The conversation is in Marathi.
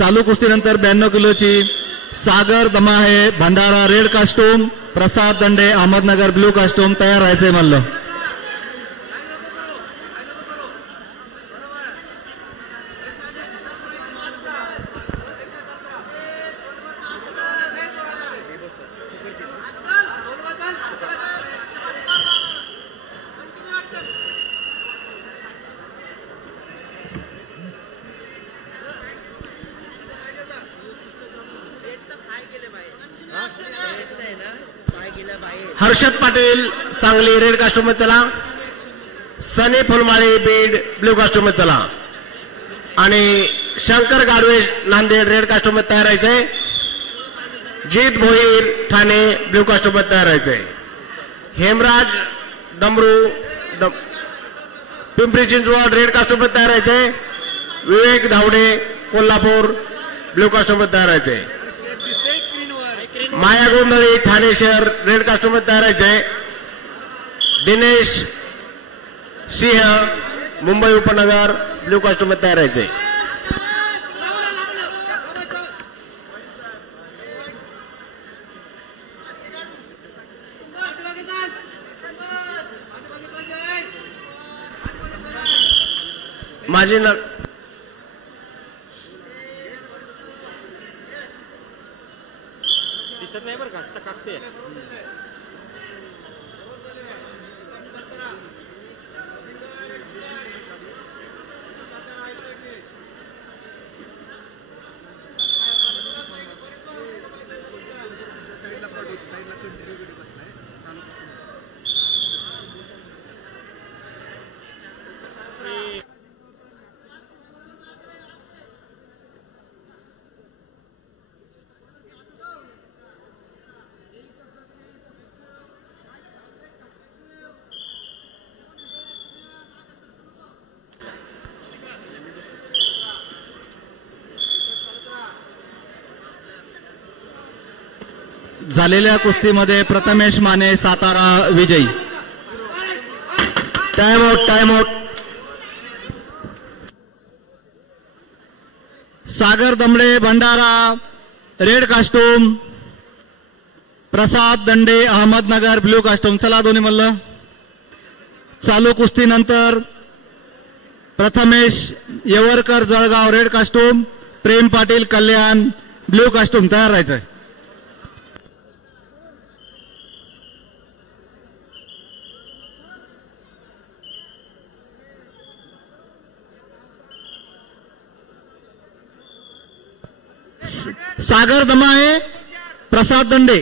चालू कुस्तीनंतर 92 किलोची सागर Damahe Bhandara red costume, Prasad Dande Ahmednagar blue costume तयार राहायचंय म्हणलं. हर्षद पाटील सांगली रेड कास्टूम मध्ये चला. सनी फुलमाळी बीड ब्लू कास्टूम मध्ये चला. आणि शंकर गाडवे नांदेड रेड कास्टूम मध्ये तयार राहायचंय. जीत भोईर ठाणे ब्लू कास्टूम मध्ये तयार राहायचंय. हेमराज डमरू पिंपरी चिंचवड रेड कास्टूम मध्ये तयार राहायचंय. विवेक धावडे कोल्हापूर ब्लू कास्टूम मध्ये तयार राहायचंय. माया गोंधळी ठाणे शहर रेड कास्टूम मध्ये तयार राहायचंय. दिनेश सिंह मुंबई उपनगर ब्लू कास्टूम मध्ये तयार राहायचंय. माझी दिसत नाही बरं का चकाकते. झालेल्या कुस्तीमध्ये प्रथमेश माने सातारा विजयी. Time out time out. Sagar Damde Bhandara red costume, Prasad Dande Ahmednagar blue costume. चला दोन्ही मल्ल. चालू कुस्तीनंतर Prathamesh Yevarkar Jalgaon red costume, Prem Patil Kalyan blue costume तयार राहायचंय. सागर दमाहे प्रसाद दंडे